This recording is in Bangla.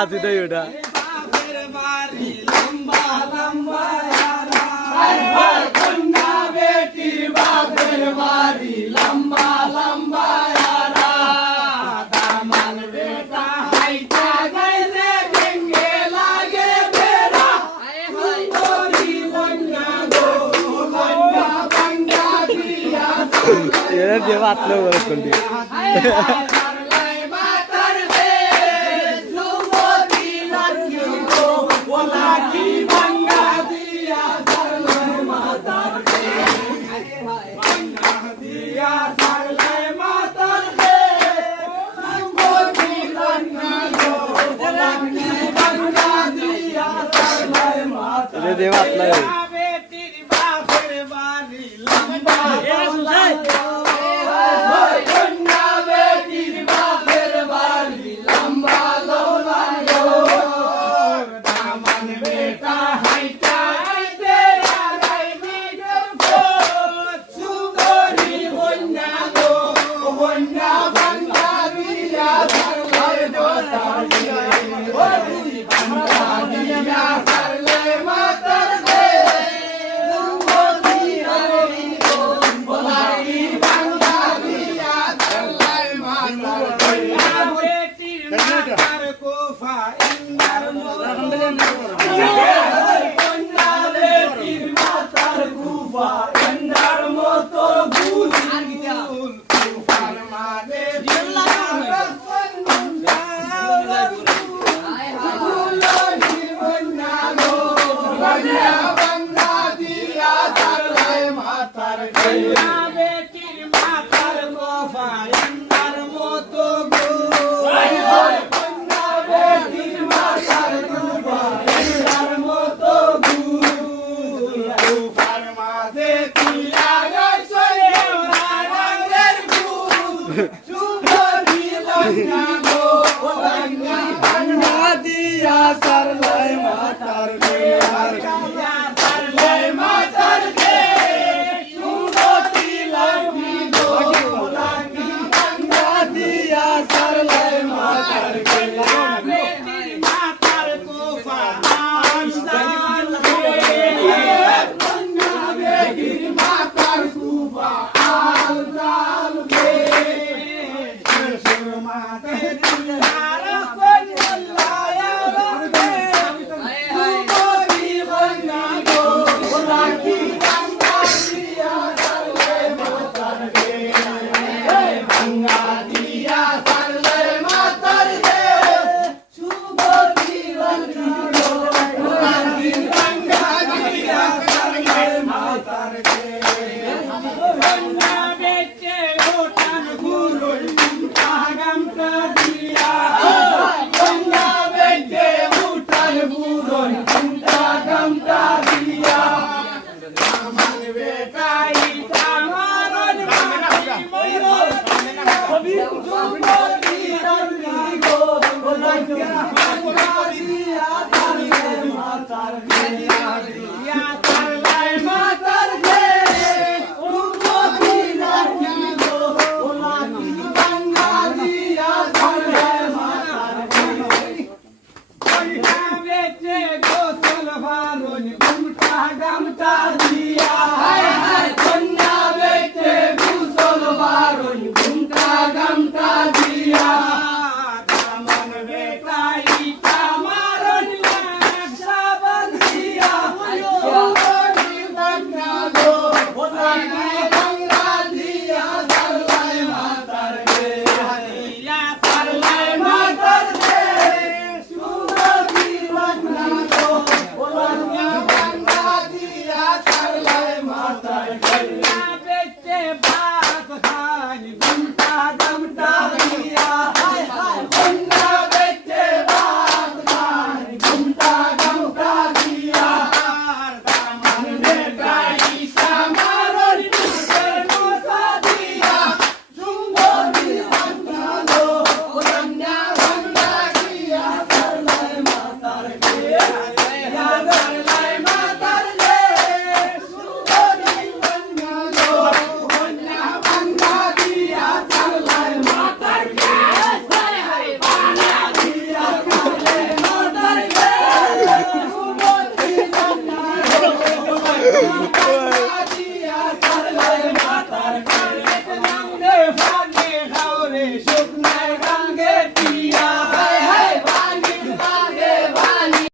আছে তাই ওটা কন্যা বেটির বাপের বাড়ি লম্বা লম্বা দামান বেটা হাইটা গেলে ভেঙে লাগে বেড়া সুন্দরী কন্যা গো কন্যা কন্যা দিয়া এরা যে বাতলো বলে কোনটি दे बात लगे बेटीर बापের বাড়ি লম্বা কন্যা বেটির বাপের বাড়ি লম্বা লম্বা দামান বেটা হাইটা আইতে আড়াই মিটার সুন্দরী কন্যা গো কন্যা বাংলা দিয়া সারলে দোতার ও তুই বাংলা দিয়া সারলে মাতার দে সুন্দরী হরি গো বলাই বাংলা দিয়া সারলে মাতার দে বেটির মাতার কোফা ইন্দার কন্যা বেটির মাতার কোফা ইন্দার মতো ভুল কোফার মাঝে কন্যা বেটির মাতার কোফা ইন্দার মতো কন্যা বেটির মাতার কোফা ইন্দার মতো কোফার মাঝে তুইলা গেছে রঙের ফুল সুন্দরী কন্যা গো কন্যা কন্যা দিয়া সারলাই মাতার দেয়ার দিয়া সারলাই মাতার দে সুন্দরী লক্ষ্মী গো লক্ষ্মী কন্যা দিয়া সারলাই মাতার দেয়ার বেটির মাতার কোফা আনসার কন্যা বেটির মাতার কোফা আনসার শ্বশুর মাতে দিলার কন্যা সুন্দরী কন্যা গো লক্ষ্মী কন্যা দিয়া সারলাই মাতার দে গঙ্গা দিয়া সারলাই মাতার দে সুন্দরী লক্ষ্মী গো লক্ষ্মী গঙ্গা দিয়া সারলাই মাতার দে কন্যা বেটে ওঠান ফুরুল গামটা দিয়া কন্যা বেটে ওঠান ফুরুল গামটা দিয়া আমার বেটা ইটা মারন মাটি মরো কবি সুন্দরী রঙ্গি গো লক্ষ্মী কন্যা দিয়া সারলাই মাতার দিয়া সারলাই মাতার দে সুন্দরী লক্ষ্মী গো লক্ষ্মী কন্যা দিয়া সারলাই মাতার কন্যা বেটে গোসল ভারন ঘুমটা গামটা দিয়া কন্যা বেটে গোসল ভারন ঘুমটা গামটা দিয়া